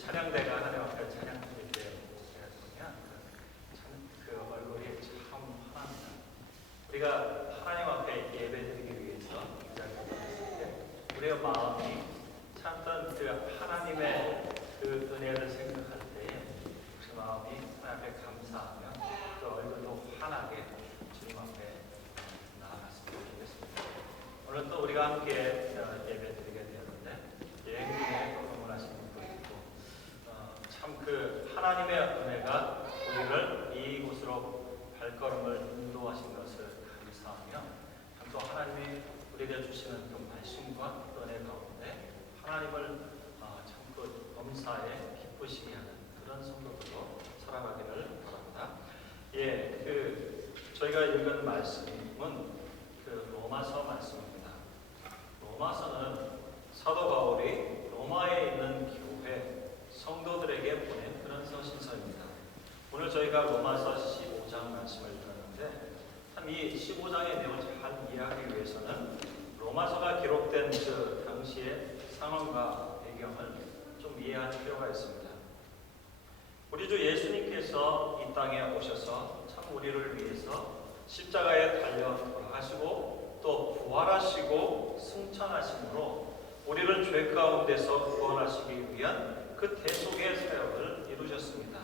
찬양대가 하나님 앞에 찬양 드릴 때 보면 그 얼굴이 참 환합니다. 우리가 하나님 앞에 예배드리기 위해서 이 자리에 왔을 때 우리의 마음이 참던 그 하나님의 그 은혜를 생각할 때에 우리 마음이 하나님 앞에 감사하며 그 얼굴도 환하게 주님 앞에 나아갔으면 좋겠습니다. 오늘 또 우리가 함께 예배드리게 되었는데 여행 중에 방문하신 분도 있고 참 그 하나님의 은혜가 우리를 이곳으로 발걸음을 인도하신 것을 감사하며 참 또 하나님이 우리에게 주시는 그 말씀과 은혜 가운데 하나님을 참 그 범사에 기쁘시게 하는 그런 성도들로 살아가기를 바랍니다. 저희가 읽은 말씀은 그 로마서 말씀입니다. 로마서는 사도 바울이 로마에 있는 교회 성도들에게 보낸 그런 서신서입니다. 오늘 저희가 로마서 15장 말씀을 들었는데 참 이 15장의 내용을 잘 이해하기 위해서는 로마서가 기록된 그 당시의 상황과 배경을 좀 이해할 필요가 있습니다. 우리 주 예수님께서 이 땅에 오셔서 참 우리를 위해서 십자가에 달려 돌아가시고 또 부활하시고 승천하심으로 우리를 죄 가운데서 구원하시기 위한 그 대속의 사역을 이루셨습니다.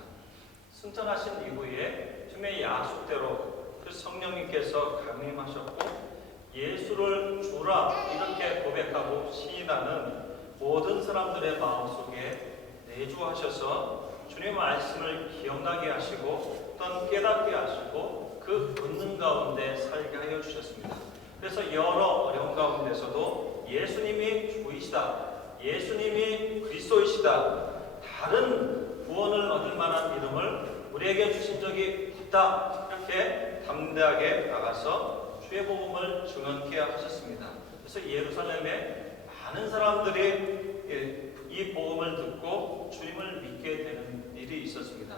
승천하신 이후에 주님의 약속대로 그 성령님께서 강림하셨고 예수를 주라 이렇게 고백하고 시인하는 모든 사람들의 마음속에 내주하셔서 주님의 말씀을 기억나게 하시고 또한 깨닫게 하시고 그 본능 가운데 살게 하여 주셨습니다. 그래서 여러 어려움 가운데서도 예수님이 주이시다, 예수님이 그리스도이시다, 다른 구원을 얻을 만한 이름을 우리에게 주신 적이 없다, 이렇게 담대하게 나가서 주의 복음을 증언케 하셨습니다. 그래서 예루살렘에 많은 사람들이 이 복음을 듣고 주님을 믿게 되는 일이 있었습니다.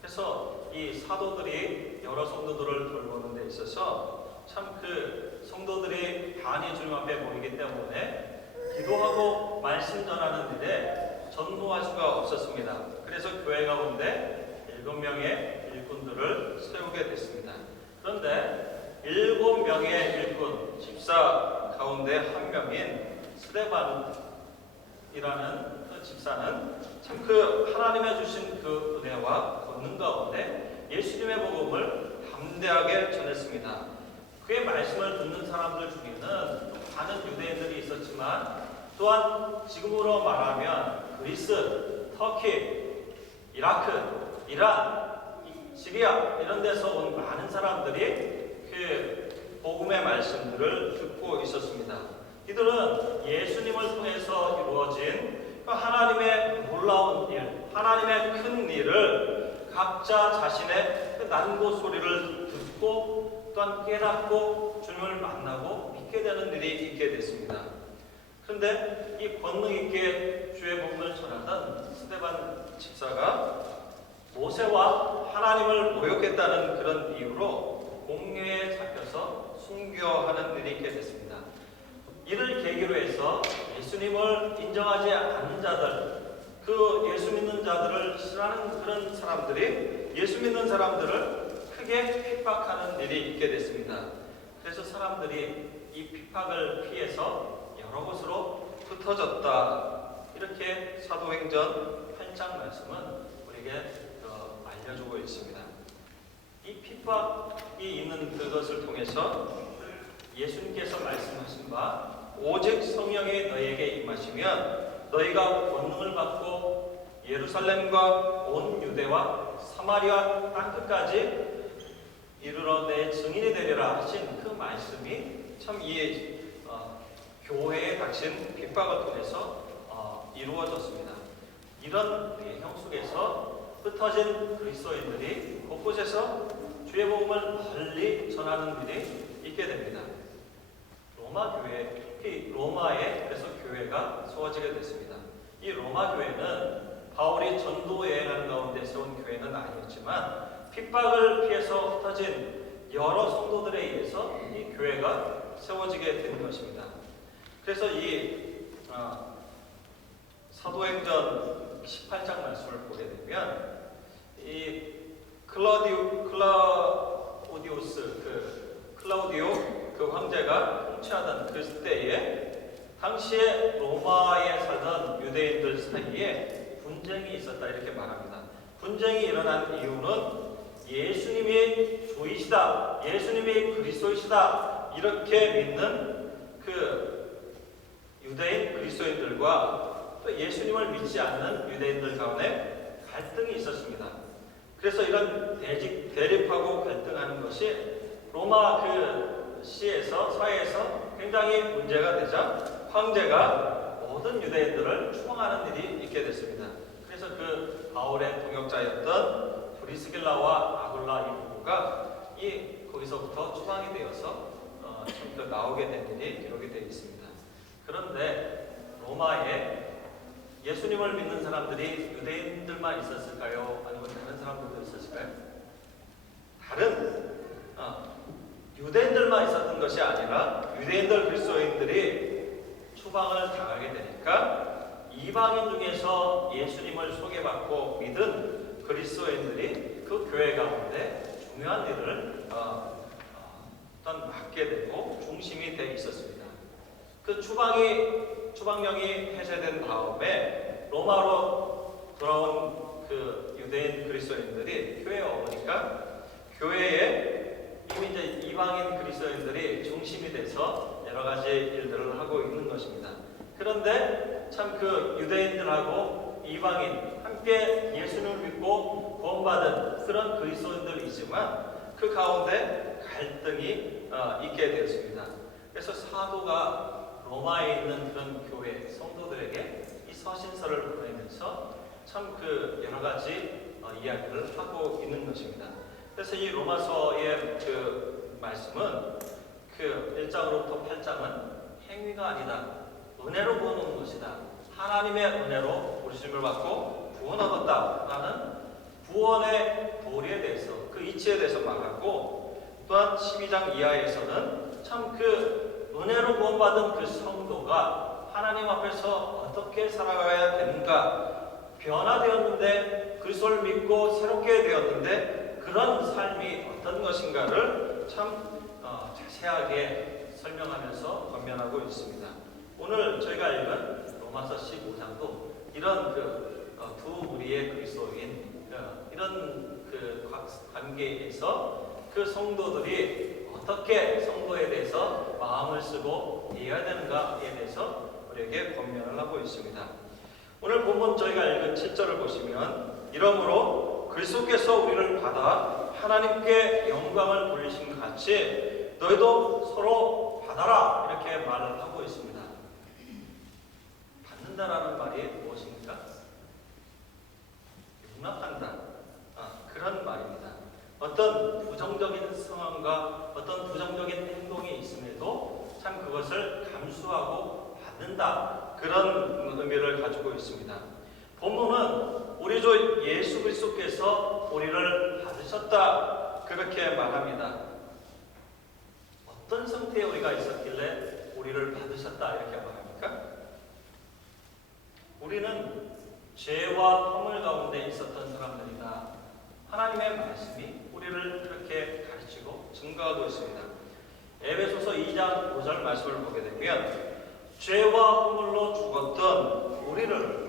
그래서 이 사도들이 여러 성도들을 돌보는 데 있어서 참 그 성도들이 많이 주님 앞에 모이기 때문에 기도하고 말씀 전하는 일에 전무할 수가 없었습니다. 그래서 교회 가운데 7명의 일꾼들을 세우게 됐습니다. 그런데 7명의 일꾼, 집사 가운데 한 명인 스데반이라는 그 집사는 참 그 하나님의 주신 그 은혜와 권능 가운데 예수님의 복음을 담대하게 전했습니다. 그의 말씀을 듣는 사람들 중에는 많은 유대인들이 있었지만 또한 지금으로 말하면 그리스, 터키, 이라크, 이란, 시리아 이런 데서 온 많은 사람들이 그 복음의 말씀들을 듣고 있었습니다. 이들은 예수님을 통해서 이루어진 하나님의 놀라운 일, 하나님의 큰 일을 각자 자신의 그 난고 소리를 듣고 또한 깨닫고 주님을 만나고 믿게 되는 일이 있게 됐습니다. 그런데 이 권능 있게 주의 복음을 전하던 스데반 집사가 모세와 하나님을 모욕했다는 그런 이유로 공회에 잡혀서 순교하는 일이 있게 됐습니다. 이를 계기로 해서 예수님을 인정하지 않는 자들, 그 예수 믿는 자들을 싫어하는 그런 사람들이 예수 믿는 사람들을 크게 핍박하는 일이 있게 됐습니다. 그래서 사람들이 이 핍박을 피해서 여러 곳으로 흩어졌다. 이렇게 사도행전 8장 말씀은 우리에게 알려주고 있습니다. 이 핍박이 있는 그것을 통해서 예수님께서 말씀하신 바 오직 성령이 너희에게 임하시면 너희가 권능을 받고 예루살렘과 온 유대와 사마리아 땅끝까지 이르러 내 증인이 되리라 하신 그 말씀이 참 이 교회에 닥친 핍박을 통해서 이루어졌습니다. 이런 배경 속에서 흩어진 그리스도인들이 곳곳에서 주의 복음을 널리 전하는 일이 있게 됩니다. 로마 교회, 특히 로마에 그래서 교회가 세워지게 됐습니다. 이 로마 교회는 바울이 전도 여행하는 가운데 세운 교회는 아니었지만 핍박을 피해서 흩어진 여러 성도들에 의해서 이 교회가 세워지게 된 것입니다. 그래서 이 사도행전 18장 말씀을 보게 되면 이 클라우디오 그 황제가 통치하던 그 때에 당시에 로마에 살던 유대인들 사이에 분쟁이 있었다 이렇게 말합니다. 분쟁이 일어난 이유는 예수님이 주이시다, 예수님이 그리스도이시다 이렇게 믿는 그 유대인 그리스도인들과 또 예수님을 믿지 않는 유대인들 가운데 갈등이 있었습니다. 그래서 이런 대립하고 갈등하는 것이 로마 그 사회에서 굉장히 문제가 되자 황제가 모든 유대인들을 추방하는 일이 있게 됐습니다. 그래서 그 바울의 동역자였던 브리스길라와 아굴라 이 부부가 거기서부터 추방이 되어서 참 나오게 된 일이 기록이 되어 있습니다. 그런데 로마에 예수님을 믿는 사람들이 유대인들만 있었을까요? 아니면 다른 사람들도 있었을까요? 다른 유대인들만 있었던 것이 아니라 유대인들 그리스도인들이 추방을 당하게 되니까 이방인 중에서 예수님을 소개받고 믿은 그리스도인들이 그 교회 가운데 중요한 일을 맡게 되고 중심이 되어 있었습니다. 그 추방령이 해제된 다음에 로마로 돌아온 그 유대인 그리스도인들이 교회에 오니까 교회에 이미 이제 이방인 그리스도인들이 중심이 돼서 여러 가지 일들을 하고 있는 것입니다. 그런데 참 그 유대인들하고 이방인 함께 예수님을 믿고 구원받은 그런 그리스도인들이지만 그 가운데 갈등이 있게 되었습니다. 그래서 사도가 로마에 있는 그런 교회 성도들에게 이 서신서를 보내면서 참 그 여러 가지 이야기를 하고 있는 것입니다. 그래서 이 로마서의 그 말씀은 그 1장으로부터 8장은 행위가 아니다, 은혜로 구원한 것이다, 하나님의 은혜로 부르심을 받고 구원 얻었다라는 구원의 도리에 대해서 그 이치에 대해서 말하고, 또한 12장 이하에서는 참 그 은혜로 구원받은 그 성도가 하나님 앞에서 어떻게 살아가야 되는가, 변화되었는데 그리스도를 믿고 새롭게 되었는데 그런 삶이 어떤 것인가를 참 자세하게 설명하면서 권면하고 있습니다. 오늘 저희가 읽은 로마서 15장도 이런 두 무리의 그리스도인 이런 그 관계에서 그 성도들이 어떻게 성도에 대해서 마음을 쓰고 이해해야 되는가에 대해서 우리에게 권면을 하고 있습니다. 오늘 본문 저희가 읽은 7절을 보시면 이러므로 그리스도께서 우리를 받아 하나님께 영광을 돌리신 것 같이 너희도 서로 받아라 이렇게 말을 하고 있습니다. 받는다라는 말이 무엇입니까? 용납한다, 그런 말입니다. 어떤 부정적인 상황과 어떤 부정적인 행동이 있음에도 참 그것을 감수하고 받는다, 그런 의미를 가지고 있습니다. 본문은 우리 주 예수 그리스도께서 우리를 받으셨다 그렇게 말합니다. 어떤 상태에 우리가 있었길래 우리를 받으셨다 이렇게 말합니까? 우리는 죄와 허물 가운데 있었던 사람들이다. 하나님의 말씀이 우리를 그렇게 가르치고 증거하고 있습니다. 에베소서 2장 5절 말씀을 보게 되면 죄와 허물로 죽었던 우리를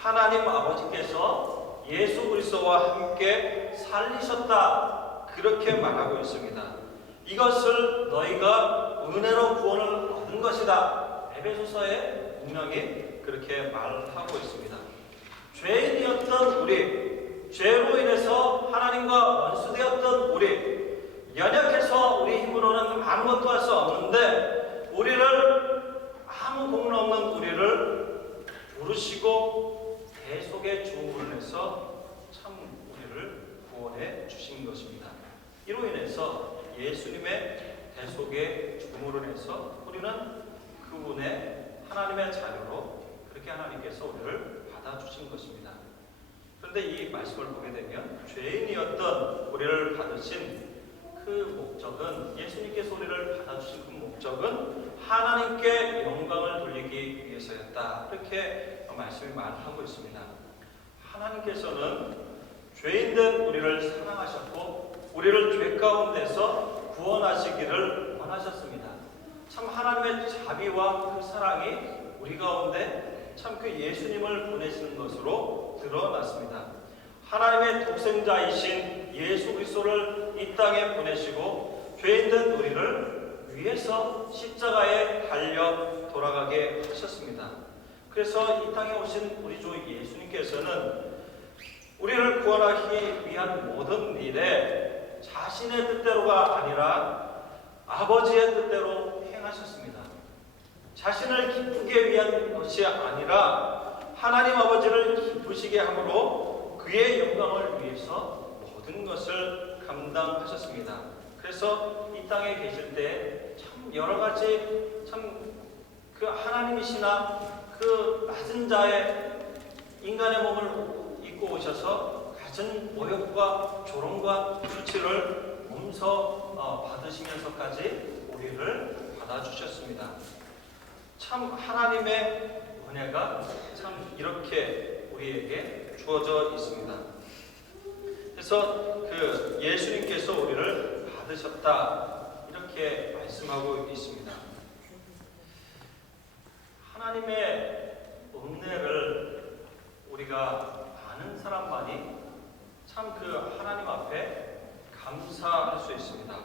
하나님 아버지께서 예수 그리스도와 함께 살리셨다 그렇게 말하고 있습니다. 이것을 너희가 은혜로 구원을 얻은 것이다. 에베소서에 분명히 그렇게 말하고 있습니다. 죄인이었던 우리, 죄로 인해서 하나님과 원수되었던 우리, 연약해서 우리 힘으로는 아무것도 할 수 없는데 우리를 아무 공로 없는 우리를 부르시고 대속의 주문을 해서 참 우리를 구원해 주신 것입니다. 이로 인해서 예수님의 대속의 주문을 해서 우리는 그분의 하나님의 자녀로 그렇게 하나님께서 우리를 받아주신 것입니다. 그런데 이 말씀을 보게 되면 죄인이었던 우리를 받으신 그 목적은, 예수님께서 우리를 받아주신 그 목적은 하나님께 영광을 돌리기 위해서 위해서였다. 이렇게 말씀이 말하고 있습니다. 하나님께서는 죄인된 우리를 사랑하셨고 우리를 죄 가운데서 구원하시기를 원하셨습니다. 참 하나님의 자비와 그 사랑이 우리 가운데 참 그 예수님을 보내시는 것으로 드러났습니다. 하나님의 독생자이신 예수 그리스도를 이 땅에 보내시고 죄인된 우리를 위해서 십자가에 달려 돌아가게 하셨습니다. 그래서 이 땅에 오신 우리 주 예수님께서는 우리를 구원하기 위한 모든 일에 자신의 뜻대로가 아니라 아버지의 뜻대로 행하셨습니다. 자신을 기쁘게 위한 것이 아니라 하나님 아버지를 기쁘시게 함으로 그의 영광을 위해서 모든 것을 감당하셨습니다. 그래서 이 땅에 계실 때 참 여러 가지 참 그 하나님이시나 그 낮은 자의 인간의 몸을 입고 오셔서 갖은 모욕과 조롱과 수치를 몸소 받으시면서까지 우리를 받아주셨습니다. 참 하나님의 은혜가 참 이렇게 우리에게 주어져 있습니다. 그래서 그 예수님께서 우리를 받으셨다 이렇게 말씀하고 있습니다. 하나님의 은혜를 우리가 아는 사람만이 참 그 하나님 앞에 감사할 수 있습니다.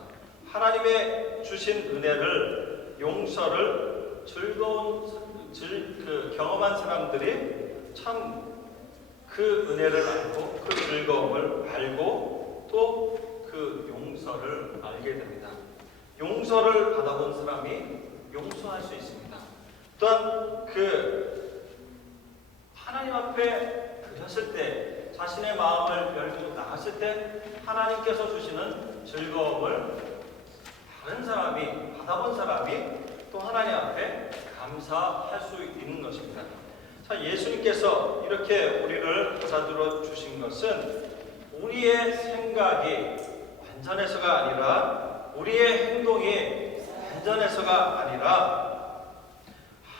하나님의 주신 은혜를 용서를 경험한 사람들이 참 그 은혜를 알고 그 즐거움을 알고 또 그 용서를 알게 됩니다. 용서를 받아본 사람이 용서할 수 있습니다. 또한 그 하나님 앞에 드렸을 때 자신의 마음을 열고 나갔을 때 하나님께서 주시는 즐거움을 다른 사람이 받아본 사람이 또 하나님 앞에 감사할 수 있는 것입니다. 자, 예수님께서 이렇게 우리를 받아들여 주신 것은 우리의 생각이 완전해서가 아니라 우리의 행동이 완전해서가 아니라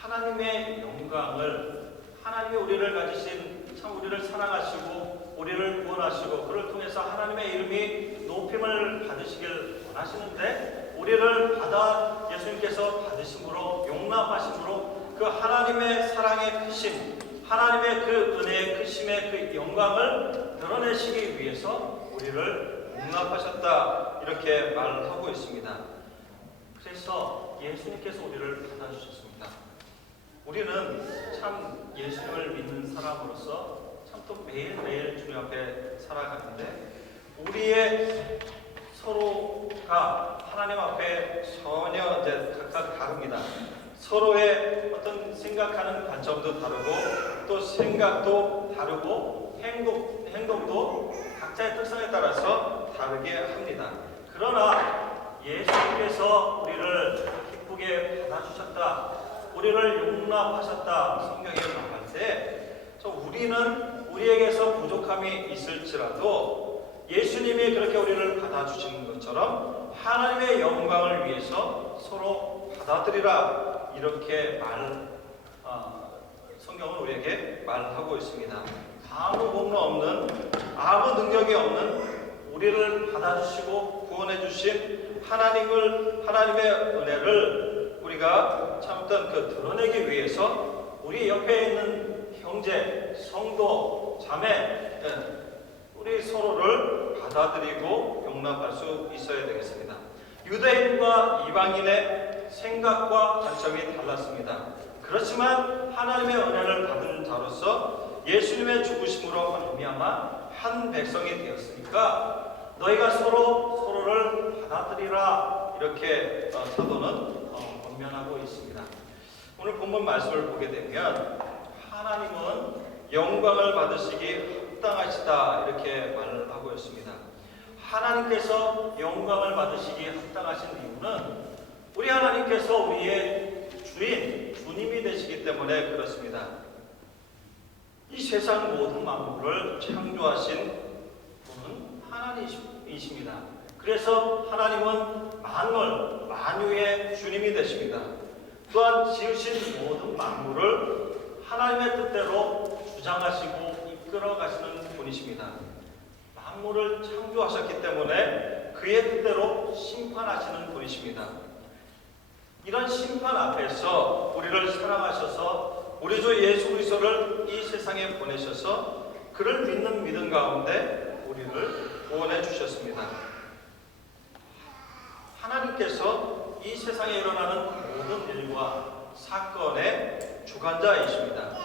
하나님의 영광을 하나님이 우리를 가지신 참 우리를 사랑하시고 우리를 구원하시고 그를 통해서 하나님의 이름이 높임을 받으시길 원하시는데 우리를 받아 예수님께서 받으심으로 용납하심으로 그 하나님의 사랑의 크심 하나님의 그 은혜의 크심의 그 영광을 드러내시기 위해서 우리를 용납하셨다 이렇게 말하고 있습니다. 그래서 예수님께서 우리를 받아주셨습니다. 우리는 참 예수님을 믿는 사람으로서 참 또 매일매일 주님 앞에 살아가는데 우리의 서로가 하나님 앞에 전혀 이제 각각 다릅니다. 서로의 어떤 생각하는 관점도 다르고 또 생각도 다르고 행동도 각자의 특성에 따라서 다르게 합니다. 그러나 예수님께서 우리를 기쁘게 받아주셨다, 우리를 용납하셨다 성경에 말할 때 우리는 우리에게서 부족함이 있을지라도 예수님이 그렇게 우리를 받아주시는 것처럼 하나님의 영광을 위해서 서로 받아들이라 이렇게 성경은 우리에게 말하고 있습니다. 아무 공로 없는 아무 능력이 없는 우리를 받아주시고 구원해 주신 하나님의 은혜를 우리가 참 어떤 그 드러내기 위해서 우리 옆에 있는 형제, 성도, 자매 우리 서로를 받아들이고 용납할 수 있어야 되겠습니다. 유대인과 이방인의 생각과 관점이 달랐습니다. 그렇지만 하나님의 은혜를 받은 자로서 예수님의 죽으심으로 말미암아 한 백성이 되었으니까 너희가 서로를 받아들이라 이렇게 사도는 권면하고 있습니다. 오늘 본문 말씀을 보게 되면 하나님은 영광을 받으시기 합당하시다 이렇게 말을 하고 있습니다. 하나님께서 영광을 받으시기 합당하신 이유는 우리 하나님께서 우리의 주님이 되시기 때문에 그렇습니다. 이 세상 모든 만물을 창조하신 분은 하나님이십니다. 그래서 하나님은 만유의 주님이 되십니다. 또한 지으신 모든 만물을 하나님의 뜻대로 주장하시고 이끌어 가시는 분이십니다. 만물을 창조하셨기 때문에 그의 뜻대로 심판하시는 분이십니다. 이런 심판 앞에서 우리를 사랑하셔서 우리 주 예수 그리스도를 이 세상에 보내셔서 그를 믿는 믿음 가운데 우리를 구원해 주셨습니다. 하나님께서 이 세상에 일어나는 모든 일과 사건의 주관자이십니다.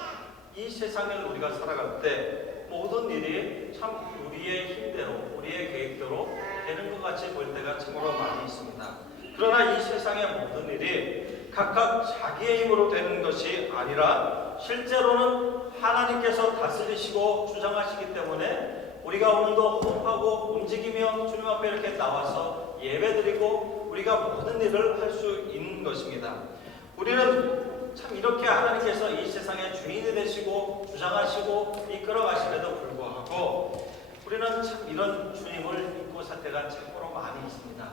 이 세상을 우리가 살아갈 때 모든 일이 참 우리의 힘대로 우리의 계획대로 되는 것 같이 볼 때가 참으로 많이 있습니다. 그러나 이 세상의 모든 일이 각각 자기의 힘으로 되는 것이 아니라 실제로는 하나님께서 다스리시고 주장하시기 때문에 우리가 오늘도 호흡하고 움직이며 주님 앞에 이렇게 나와서 예배드리고 우리가 모든 일을 할 수 있는 것입니다. 우리는 참 이렇게 하나님께서 이 세상의 주인이 되시고 주장하시고 이끌어 가심에도 불구하고 우리는 참 이런 주님을 믿고 살 때가 참으로 많이 있습니다.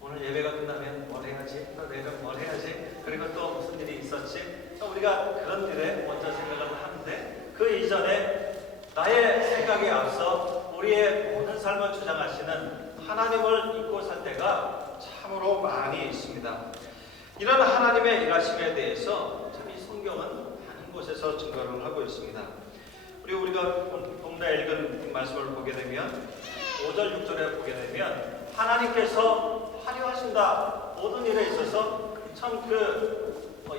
오늘 예배가 끝나면 뭘 해야지? 또 내일 뭘 해야지? 그리고 또 무슨 일이 있었지? 우리가 그런 일에 먼저 생각을 하는데 그 이전에 나의 생각에 앞서 우리의 모든 삶을 주장하시는 하나님을 잊고 살 때가 참으로 많이 있습니다. 이런 하나님의 일하심에 대해서 참 이 성경은 많은 곳에서 증거를 하고 있습니다. 우리가 오늘 읽은 말씀을 보게 되면 5절 6절에 보게 되면 하나님께서 하려하신다. 모든 일에 있어서 참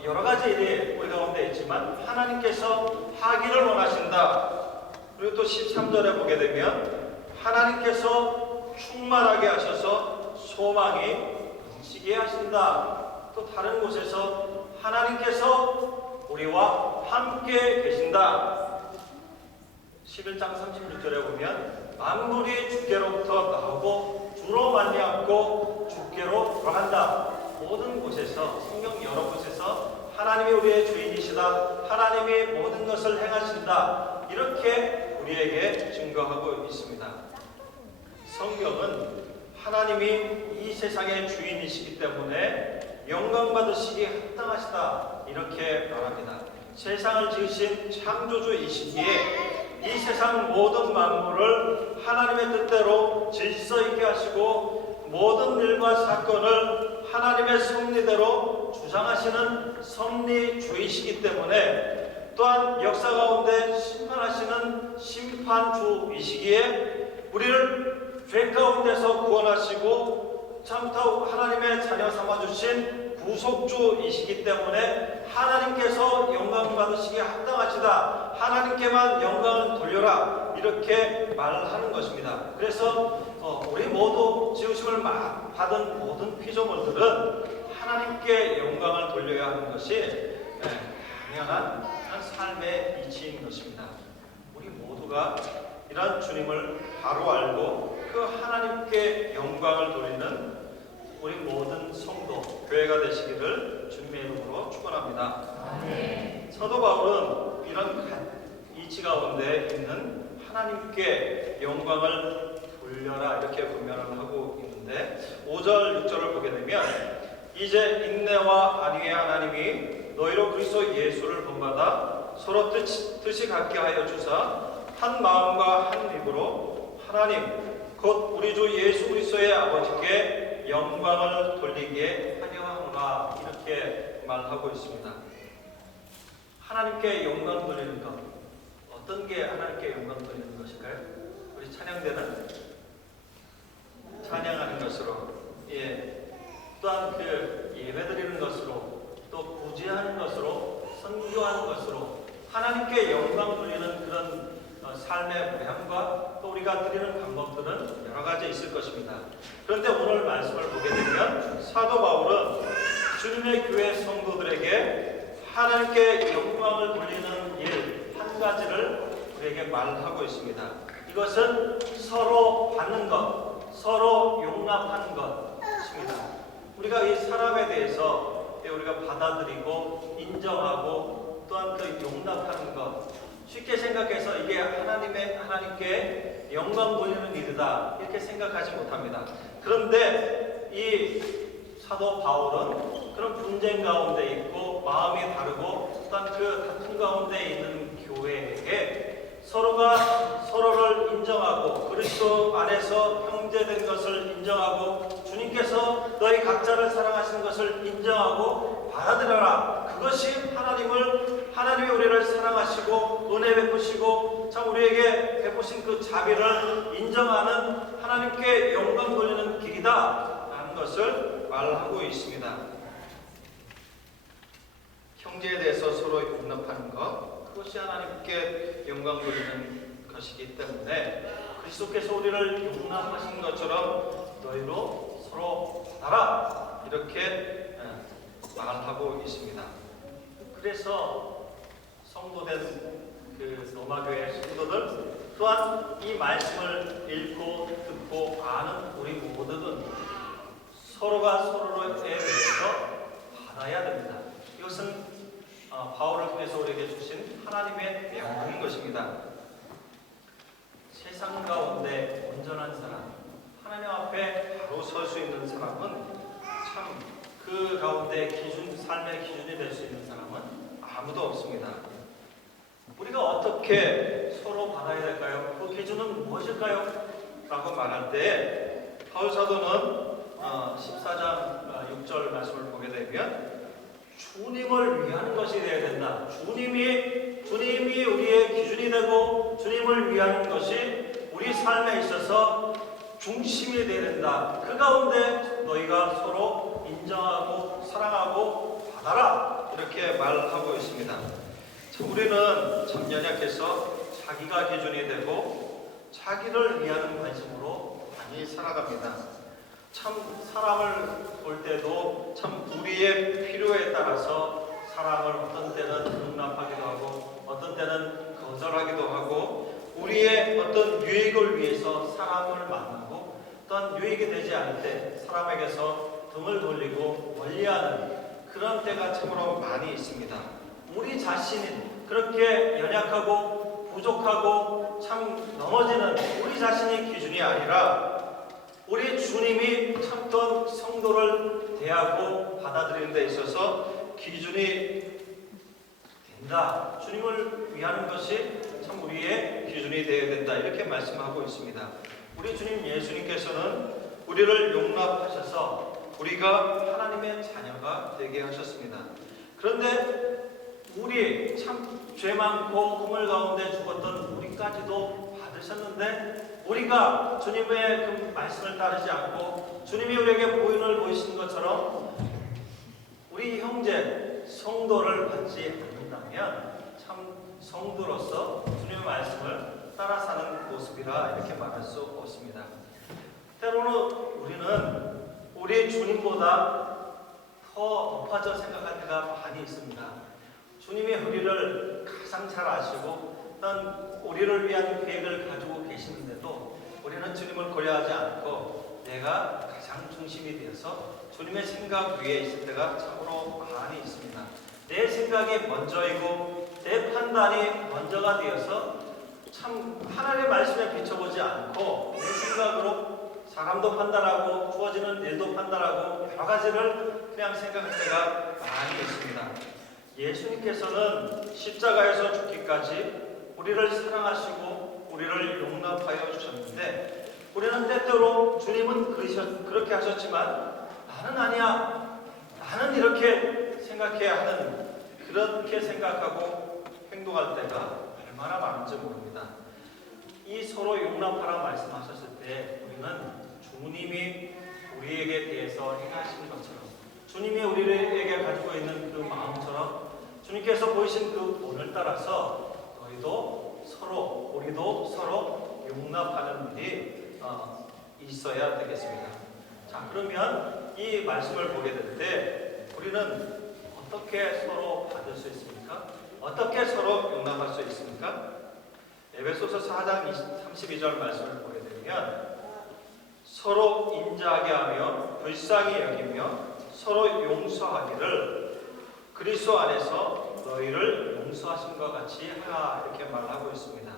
여러 가지 일이 우리 가운데 있지만 하나님께서 하기를 원하신다. 그리고 또 13절에 보게 되면 하나님께서 충만하게 하셔서 소망이 넘치게 하신다. 또 다른 곳에서 하나님께서 우리와 함께 계신다. 11장 36절에 보면 만물이 주께로부터 나오고 주로 말미암고 주께로 돌아간다. 모든 곳에서 성경 여러 곳에서 하나님이 우리의 주인이시다. 하나님이 모든 것을 행하신다. 이렇게 우리에게 증거하고 있습니다. 성경은 하나님이 이 세상의 주인이시기 때문에 영광 받으시기에 합당하시다. 이렇게 말합니다. 세상을 지으신 창조주이시기에 이 세상 모든 만물을 하나님의 뜻대로 질서 있게 하시고 모든 일과 사건을 하나님의 섭리대로 주장하시는 섭리주이시기 때문에 또한 역사 가운데 심판하시는 심판주이시기에 우리를 죄 가운데서 구원하시고 참더 하나님의 자녀 삼아주신 구속주이시기 때문에 하나님께서 영광 받으시기에 합당하시다. 하나님께만 영광을 돌려라. 이렇게 말하는 것입니다. 그래서 우리 모두 지으심을 받은 모든 피조물들은 하나님께 영광을 돌려야 하는 것이 당연한 삶의 이치인 것입니다. 우리 모두가 이런 주님을 바로 알고 그 하나님께 영광을 돌리는 우리 모든 성도, 교회가 되시기를 주님의 이름으로 축원합니다. 사도 바울은 이런 이치 가운데 있는 하나님께 영광을 돌려라 이렇게 분명을 하고 있는데 5절 6절을 보게 되면 이제 인내와 안위의 하나님이 너희로 그리스도 예수를 본받아 서로 뜻이 같게 하여 주사 한 마음과 한 입으로 하나님 곧 우리 주 예수 그리스도의 아버지께 영광을 돌리게 하려 함과 이렇게 말하고 있습니다. 하나님께 영광 돌리는 것, 어떤 게 하나님께 영광 돌리는 것일까요? 우리 찬양대는 찬양하는 것으로, 또한 예배드리는 것으로, 또 구제하는 것으로, 선교하는 것으로 하나님께 영광 돌리는 그런 삶의 모양과 또 우리가 드리는 방법들은 여러 가지 있을 것입니다. 그런데 오늘 말씀을 보게 되면 사도 바울은 주님의 교회 성도들에게 하나님께 영광을 돌리는 일 한 가지를 우리에게 말하고 있습니다. 이것은 서로 받는 것, 서로 용납하는 것입니다. 우리가 이 사람에 대해서 우리가 받아들이고 인정하고 또한 용납하는 것, 쉽게 생각해서 이게 하나님께 영광 돌리는 일이다 이렇게 생각하지 못합니다. 그런데 이 사도 바울은 그런 분쟁 가운데 있고 다르고 마음이 다르고 또한 그 다툼 가운데 있는 교회에게 서로가 서로를 인정하고 그리스도 안에서 형제된 것을 인정하고 주님께서 너희 각자를 사랑하시는 것을 인정하고 받아들여라. 그것이 하나님이 우리를 사랑하시고 은혜 베푸시고 참 우리에게 베푸신 그 자비를 인정하는 하나님께 영광 돌리는 길이다 라는 것을 말하고 있습니다. 형제에 대해서 서로 용납하는 것, 그것이 하나님께 영광 돌리는 것이기 때문에 그리스도께서 우리를 용납하신 것처럼 너희로 서로 받아라 이렇게 말하고 있습니다. 그래서 성도된 그 로마교회 성도들 또한 이 말씀을 읽고 듣고 아는 우리 모두는 서로가 서로에 대해서 받아야 됩니다. 이것은 바울을 통해서 우리에게 주신 하나님의 명령인 것입니다. 세상 가운데 온전한 사람, 하나님 앞에 바로 설 수 있는 사람은 참 그 가운데 삶의 기준이 될 수 있는 사람은 아무도 없습니다. 우리가 어떻게 서로 받아야 될까요? 그 기준은 무엇일까요? 라고 말할 때 바울 사도는 14장 6절 말씀을 보게 되면 주님을 위하는 것이 되어야 된다. 주님이 우리의 기준이 되고 주님을 위하는 것이 우리 삶에 있어서 중심이 되어야 된다. 그 가운데 너희가 서로 인정하고 사랑하고 받아라 이렇게 말하고 있습니다. 우리는 참 연약해서 자기가 기준이 되고 자기를 위하는 관심으로 많이 살아갑니다. 참 사람을 볼 때도 참 우리의 필요에 따라서 사람을 어떤 때는 용납하기도 하고 어떤 때는 거절하기도 하고 우리의 어떤 유익을 위해서 사람을 만나고 또한 유익이 되지 않을 때 사람에게서 등을 돌리고 멀리하는 그런 때가 참으로 많이 있습니다. 우리 자신은 그렇게 연약하고 부족하고 참 넘어지는 우리 자신이 기준이 아니라 우리 주님이 참던 성도를 대하고 받아들이는 데 있어서 기준이 된다. 주님을 위하는 것이 참 우리의 기준이 되어야 된다. 이렇게 말씀하고 있습니다. 우리 주님 예수님께서는 우리를 용납하셔서 우리가 하나님의 자녀가 되게 하셨습니다. 그런데 우리 참 죄 많고 허물 가운데 죽었던 우리까지도 받으셨는데 우리가 주님의 그 말씀을 따르지 않고 주님이 우리에게 보인을 보이신 것처럼 우리 형제 성도를 받지 않는다면 참 성도로서 주님의 말씀을 따라 사는 모습이라 이렇게 말할 수 없습니다. 때로는 우리는 우리 주님보다 더 높아져 생각할 때가 많이 있습니다. 주님이 우리를 가장 잘 아시고 어떤 우리를 위한 계획을 가지고 계시는데도 우리는 주님을 고려하지 않고 내가 가장 중심이 되어서 주님의 생각 위에 있을 때가 참으로 많이 있습니다. 내 생각이 먼저이고 내 판단이 먼저가 되어서 참 하나님의 말씀에 비춰보지 않고 내 생각으로 사람도 판단하고 주어지는 일도 판단하고 여러 가지를 그냥 생각할 때가 많이 있습니다. 예수님께서는 십자가에서 죽기까지 우리를 사랑하시고 우리를 용납하여 주셨는데 우리는 때때로 주님은 그렇게 하셨지만 나는 아니야. 나는 이렇게 생각해야 하는 그렇게 생각하고 행동할 때가 얼마나 많은지 모릅니다. 이 서로 용납하라 말씀하셨을 때 우리는 주님이 우리에게 대해서 행하신 것처럼 주님이 우리에게 가지고 있는 그 마음처럼 주님께서 보이신 그 본을 따라서 우리도 서로 용납하는 일이 있어야 되겠습니다. 자, 그러면 이 말씀을 보게 될 때 우리는 어떻게 서로 받을 수 있습니까? 어떻게 서로 용납할 수 있습니까? 에베소서 4장 32절 말씀을 보게 되면 서로 인자하게 하며 불쌍히 여기며 서로 용서하기를 그리스도 안에서 너희를 용서하심과 같이 하라 이렇게 말하고 있습니다.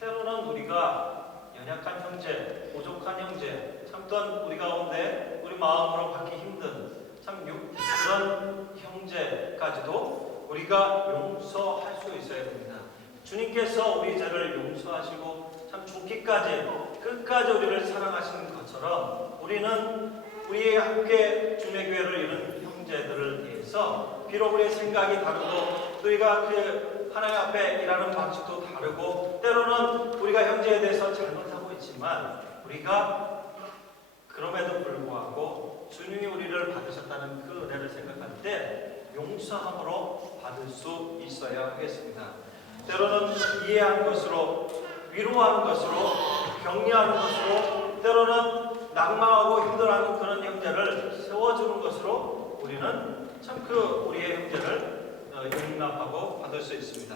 때로는 우리가 연약한 형제, 부족한 형제, 참 또한 우리 가운데 우리 마음으로 받기 힘든 참 그런 형제까지도 우리가 용서할 수 있어야 됩니다. 주님께서 우리 죄를 용서하시고 참 죽기까지 끝까지 우리를 사랑하시는 것처럼 우리는 우리의 함께 주님의 교회를 이룬 형제들을 위해서 비록 우리의 생각이 다르고 우리가 그 하나님 앞에 일하는 방식도 다르고 때로는 우리가 형제에 대해서 잘못하고 있지만 우리가 그럼에도 불구하고 주님이 우리를 받으셨다는 그 은혜를 생각할 때 용서함으로 받을 수 있어야 하겠습니다. 때로는 이해하는 것으로, 위로하는 것으로, 격려하는 것으로, 때로는 낙망하고 힘들어하는 그런 형제를 세워주는 것으로 우리는 참 우리의 형제를 용납하고 받을 수 있습니다.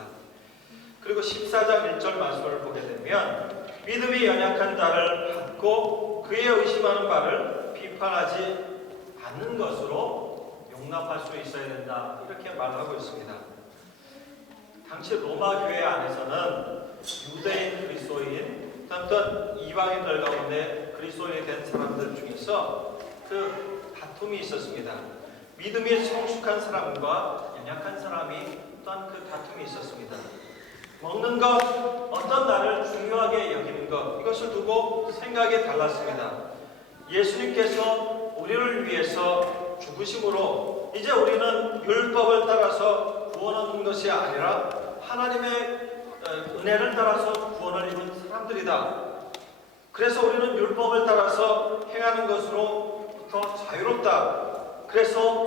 그리고 14장 1절 말씀을 보게 되면 믿음이 연약한 자를 받고 그의 의심하는 바를 비판하지 않는 것으로 용납할 수 있어야 된다, 이렇게 말하고 있습니다. 당시 로마 교회 안에서는 유대인, 그리스도인, 어떤 이방인들 가운데 그리스도인이 된 사람들 중에서 그 다툼이 있었습니다. 믿음이 성숙한 사람과 연약한 사람이 또한 그 다툼이 있었습니다. 먹는 것, 어떤 날을 중요하게 여기는 것, 이것을 두고 생각이 달랐습니다. 예수님께서 우리를 위해서 죽으심으로 이제 우리는 율법을 따라서 구원 얻는 것이 아니라 하나님의 은혜를 따라서 구원을 입은 사람들이다. 그래서 우리는 율법을 따라서 행하는 것으로부터 자유롭다. 그래서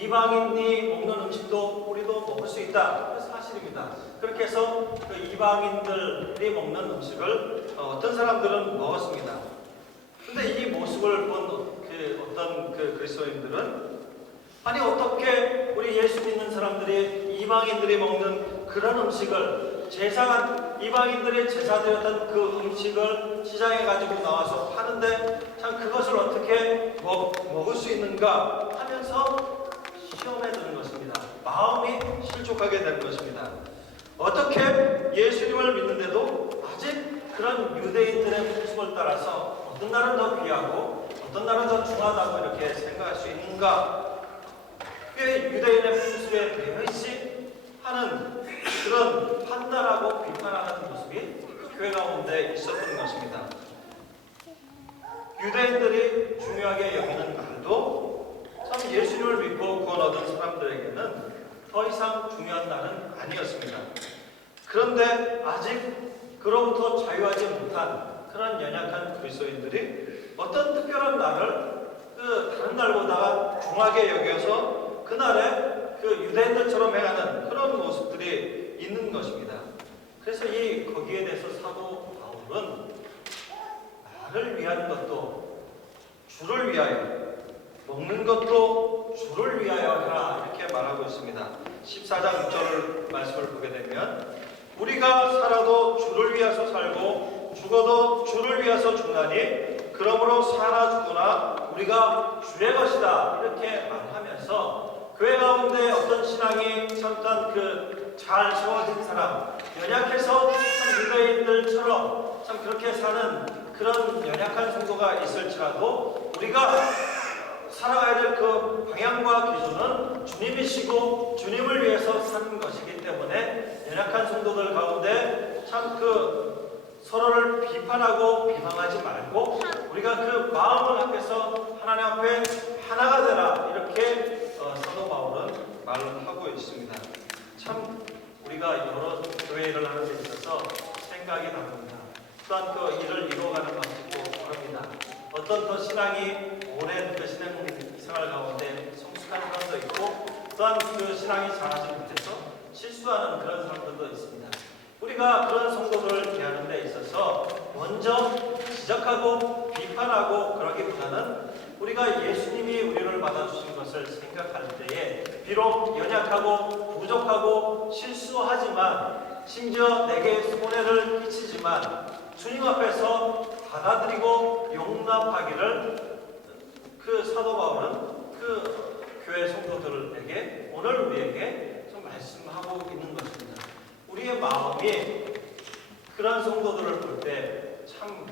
이방인이 먹는 음식도 우리도 먹을 수 있다. 그 사실입니다. 그렇게 해서 그 이방인들이 먹는 음식을 어떤 사람들은 먹었습니다. 근데 이 모습을 본 어떤 그리스도인들은 아니 어떻게 우리 예수 믿는 사람들이 이방인들이 먹는 그런 음식을 이방인들의 제사드렸던 그 음식을 시장에 가지고 나와서 파는데 참 그것을 어떻게 먹을 수 있는가 하면서 시험에 드는 것입니다. 마음이 실족하게 되는 것입니다. 어떻게 예수님을 믿는데도 아직 그런 유대인들의 풍습을 따라서 어떤 날은 더 귀하고 어떤 날은 더 중하다고 이렇게 생각할 수 있는가? 왜 유대인의 풍습에 배회시 하는 그런 판단하고 비판하는 모습이 교회 가운데 있었던 것입니다. 유대인들이 중요하게 여기는 날도 참 예수님을 믿고 구원 얻은 사람들에게는 더 이상 중요한 날은 아니었습니다. 그런데 아직 그로부터 자유하지 못한 그런 연약한 그리스도인들이 어떤 특별한 날을 다른 날보다 중하게 여겨서 그날에 유대인들처럼 행하는 그런 모습들이 있는 것입니다. 그래서 거기에 대해서 사도 바울은 나를 위한 것도 주를 위하여, 먹는 것도 주를 위하여 하라, 이렇게 말하고 있습니다. 14장 6절 말씀을 보게 되면 우리가 살아도 주를 위해서 살고 죽어도 주를 위해서 죽나니 그러므로 사나 죽거나 우리가 주의 것이다, 이렇게 말하면서 교회 가운데 어떤 신앙이 참단 잘 세워진 사람, 연약해서 참 유대인들처럼 참 그렇게 사는 그런 연약한 성도가 있을지라도 우리가 살아가야 될 그 방향과 기준은 주님이시고 주님을 위해서 사는 것이기 때문에 연약한 성도들 가운데 참 서로를 비판하고 비방하지 말고 우리가 그 마음을 합해서 하나님 앞에 하나가 되라, 이렇게 사도 바울은 말을 하고 있습니다. 참 우리가 여러 교회 일을 하는 데 있어서 생각이 다릅니다. 또한 그 일을 이루어가는 방식도 다릅니다. 어떤 더 신앙이 오랜 신앙생활 가운데 성숙한 사람도 있고 또한 그 신앙이 잘하지 못해서 실수하는 그런 사람들도 있습니다. 우리가 그런 성도들을 대하는 데 있어서 먼저 지적하고 비판하고 그러기보다는 우리가 예수님이 우리를 받아주신 것을 생각할 때에 비록 연약하고 부족하고 실수하지만 심지어 내게 손해를 끼치지만 주님 앞에서 받아들이고 용납하기를 사도 바울은 교회 성도들에게 오늘 우리에게 좀 말씀하고 있는 것입니다. 우리의 마음이 그런 성도들을 볼 때 참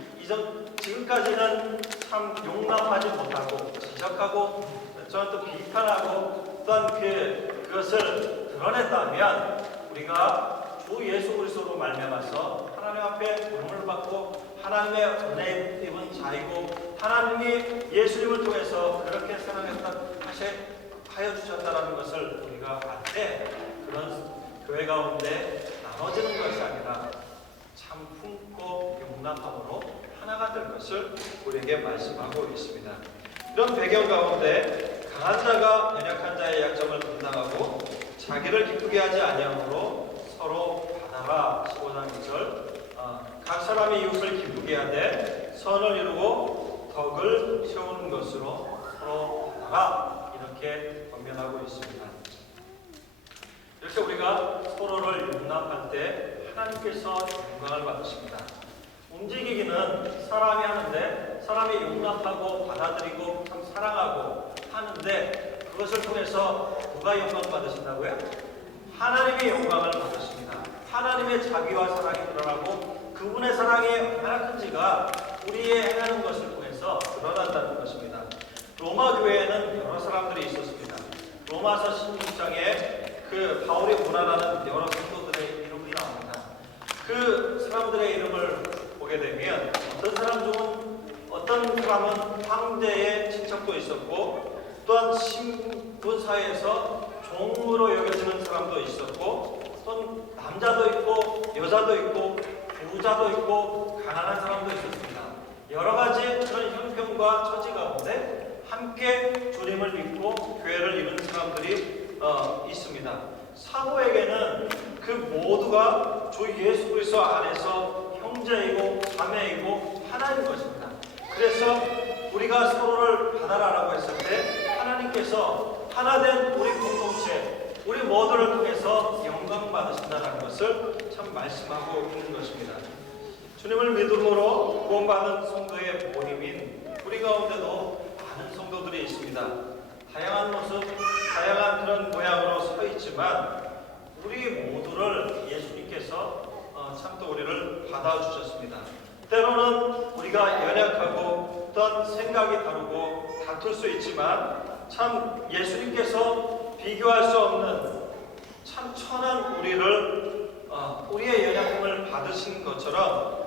지금까지는 참 용납하지 못하고 지적하고 저는 또 비판하고 또한 그것을 드러냈다면 우리가 주 예수 그리스도로 말미암아서 하나님 앞에 부름을 받고 하나님의 은혜 입은 자이고 하나님이 예수님을 통해서 그렇게 하여 주셨다는 것을 우리가 알 때 그런 교회 가운데 나눠지는 것이 아니라 참 품고 용납함으로 하나가 될 것을 우리에게 말씀하고 있습니다. 이런 배경 가운데 강한 자가 연약한 자의 약점을 감당하고 자기를 기쁘게 하지 아니함으로 서로 받아라. 15장 2절 각 사람이 이웃을 기쁘게 하되 선을 이루고 덕을 세우는 것으로 서로 받아라. 이렇게 권면하고 있습니다. 이렇게 우리가 서로를 용납할 때 하나님께서 영광을 받으십니다. 움직이기는 사람이 하는데 사람이 용납하고 받아들이고 참 사랑하고 하는데 그것을 통해서 누가 영광 받으신다고요? 하나님이 영광을 받으십니다. 하나님의 자비와 사랑이 드러나고 그분의 사랑이 얼마나 큰지가 우리의 행하는 것을 통해서 드러난다는 것입니다. 로마 교회에는 여러 사람들이 있었습니다. 로마서 16장에 그 바울이 고난하는 여러 성도들의 이름이 나옵니다. 그 사람들의 이름을 보게 되면 어떤 사람은 황제의 친척도 있었고 또한 신분 사회에서 종으로 여겨지는 사람도 있었고 또 남자도 있고 여자도 있고 부자도 있고 가난한 사람도 있었습니다. 여러 가지 그런 형편과 처지 가운데 함께 주님을 믿고 교회를 이룬 사람들이 있습니다. 사도에게는 그 모두가 주 예수 그리스도 안에서 형제이고 자매이고 하나인 것입니다. 그래서 우리가 서로를 받아라라고 했을 때 하나님께서 하나된 우리 공동체, 우리 모두를 통해서 영광 받으신다는 것을 참 말씀하고 있는 것입니다. 주님을 믿음으로 구원받은 성도의 모임인 우리 가운데도 많은 성도들이 있습니다. 다양한 모습, 다양한 그런 모양으로 서 있지만 우리 모두를 예수님께서 참 또 우리를 받아주셨습니다. 때로는 우리가 연약하고 어떤 생각이 다르고 다툴 수 있지만 참 예수님께서 비교할 수 없는 참 천한 우리의 연약함을 받으신 것처럼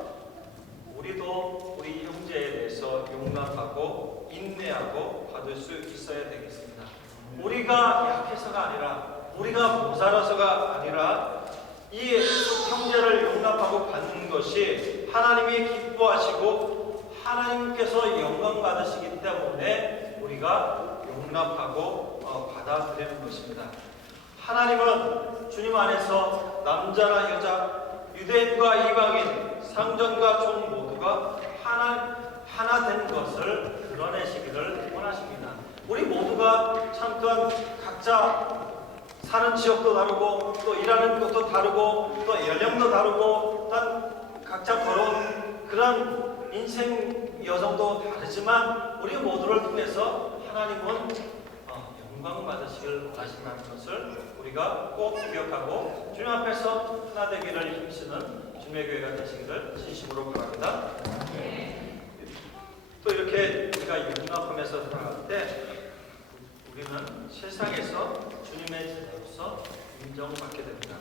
우리도 우리 형제에 대해서 용납하고 인내하고 받을 수 있어야 되겠습니다. 우리가 약해서가 아니라 우리가 모자라서가 아니라 이 형제를 용납하고 받는 것이 하나님이 기뻐하시고 하나님께서 영광 받으시기 때문에 우리가 용납하고 받아들이는 것입니다. 하나님은 주님 안에서 남자나 여자, 유대인과 이방인, 상전과 종 모두가 하나 된 것을 드러내시기를 원하십니다. 우리 모두가 참 또한 각자 사는 지역도 다르고 또 일하는 곳도 다르고 또 연령도 다르고 또한 각자 걸어온 그런 인생 여정도 다르지만 우리 모두를 통해서 하나님은 영광 받으시길 원하신다는 것을 우리가 꼭 기억하고 주님 앞에서 하나 되기를 힘쓰는 주님의 교회가 되시기를 진심으로 바랍니다. 또 이렇게 우리가 용납하면서 살아갈 때 우리는 세상에서 주님의 제자로서 인정받게 됩니다.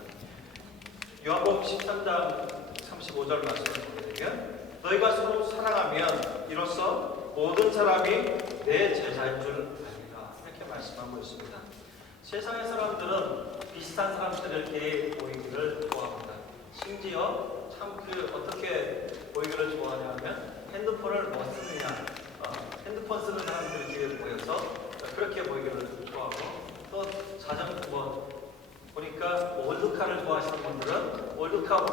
요한복음 13장 35절 말씀을 보게 되면 너희가 서로 사랑하면 이로써 모든 사람이 내 제자인 줄 압니다. 이렇게 말씀하고 있습니다. 세상의 사람들은 비슷한 사람들끼리 보이기를 좋아합니다. 심지어 참 어떻게 보이기를 좋아하냐면 핸드폰을 뭐 쓰느냐, 핸드폰 쓰는 사람들끼리 모여서 그렇게 보이기를 좋아하고 또 보니까 월드카를 좋아하시는 분들은 월드카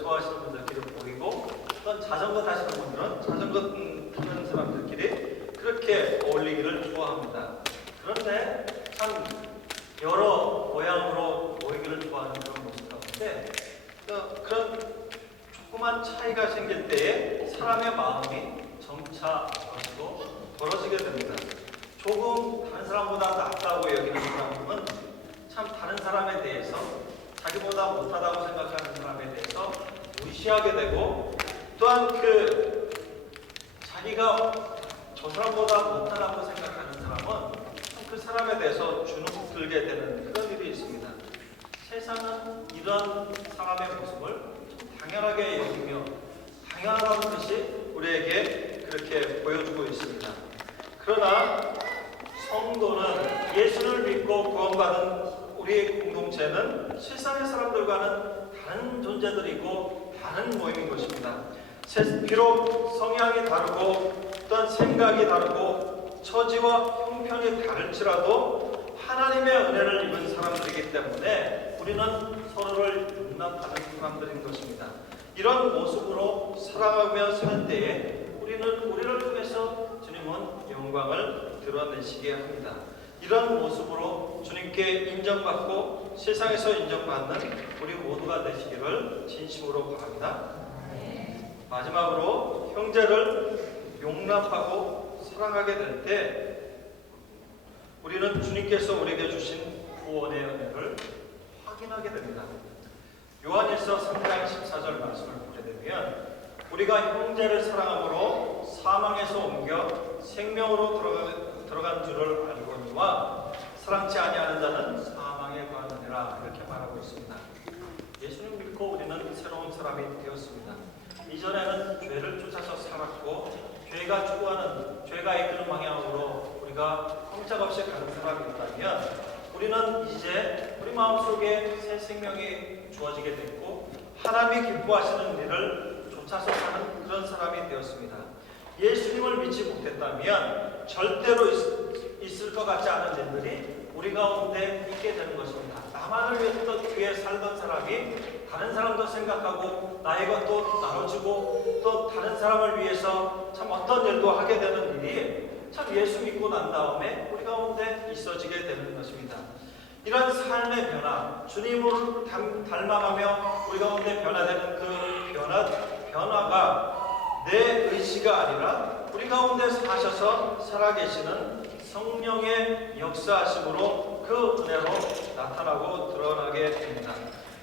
좋아하시는 분들끼리 보이고 또 자전거 타시는 분들은 자전거 타는 사람들끼리 그렇게 어울리기를 좋아합니다. 그런데 참 여러 모양으로 보이기를 좋아하는 그런 모습 가운데 그런 조그만 차이가 생길 때에 사람의 마음이 점차 벌어지게 됩니다. 조금 다른 사람보다 낫다고 여기는 사람은 참 다른 사람에 대해서 자기보다 못하다고 생각하는 사람에 대해서 무시하게 되고 또한 자기가 저 사람보다 못하다고 생각하는 사람은 그 사람에 대해서 주눅 들게 되는 그런 일이 있습니다. 세상은 이런 사람의 모습을 좀 당연하게 여기며 당연한 듯이 우리에게 그렇게 보여주고 있습니다. 그러나 성도는 예수를 믿고 구원받은 우리의 공동체는 세상의 사람들과는 다른 존재들이고 다른 모임인 것입니다. 비록 성향이 다르고 어떤 생각이 다르고 처지와 형편이 다를지라도 하나님의 은혜를 입은 사람들이기 때문에 우리는 서로를 용납하는 사람들인 것입니다. 이런 모습으로 살아가며 살 때에 우리를 통해서 주님은 영광을 드러내시게 합니다. 이런 모습으로 주님께 인정받고 세상에서 인정받는 우리 모두가 되시기를 진심으로 바랍니다. 마지막으로 형제를 용납하고 사랑하게 될 때 우리는 주님께서 우리에게 주신 구원의 은혜를 확인하게 됩니다. 요한일서 3장 14절 말씀을 보게 되면 우리가 형제를 사랑함으로 사망에서 옮겨 생명으로 들어간 줄을 알거니와 사랑치 아니하는 자는 사망에 관하니라 이렇게 말하고 있습니다. 예수님 믿고 우리는 새로운 사람이 되었습니다. 이전에는 죄를 쫓아서 살았고 죄가 추구하는 죄가 이끄는 방향으로 우리가 꼼짝없이 가는 사람이었다면 우리는 이제 우리 마음속에 새 생명이 주어지게 됐고 하나님이 기뻐하시는 일을 쫓아서 사는 그런 사람이 되었습니다. 예수님을 믿지 못했다면 절대로 있을 것 같지 않은 일들이 우리 가운데 있게 되는 것입니다. 나만을 위해 살던 사람이 다른 사람도 생각하고 나의 것도 나눠주고 또 다른 사람을 위해서 참 어떤 일도 하게 되는 일이 참 예수 믿고 난 다음에 우리 가운데 있어지게 되는 것입니다. 이런 삶의 변화, 주님을 닮아가며 우리 가운데 변화되는 그 변화가 내 의지가 아니라 우리 가운데 사셔서 살아계시는 성령의 역사하심으로 그 은혜로 나타나고 드러나게 됩니다.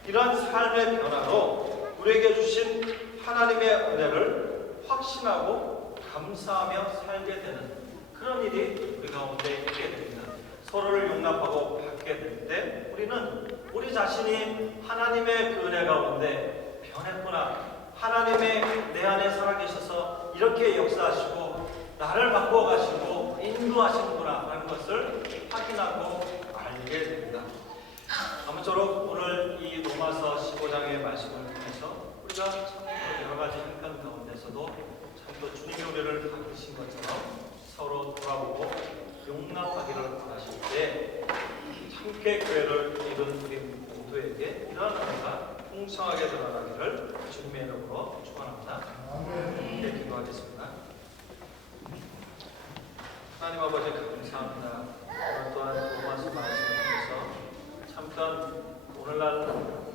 이러한 삶의 변화로 우리에게 주신 하나님의 은혜를 확신하고 감사하며 살게 되는 그런 일이 우리 가운데 있게 됩니다. 서로를 용납하고 받게 될 때 우리는 우리 자신이 하나님의 그 은혜 가운데 변했구나, 하나님의 내 안에 살아계셔서 이렇게 역사하시고 나를 바꾸어 가시고 인도하시는구나 하는 것을 확인하고 알게 됩니다. 아무쪼록 오늘 이 로마서 15장의 말씀을 통해서 우리가 참 여러 가지 형편 가운데서도 참 또 주님이 우리를 바꾸신 것처럼 서로 돌아보고 용납하기를 원하실 때 함께 교회를 이룬 우리 모두에게 이러한 은혜가 풍성하게 드러나기를 주님의 이름으로 축원합니다. 함께 기도하겠습니다. 하나님 아버지 감사합니다. 오늘 또한 로마서 말씀을 통해서 참던 오늘날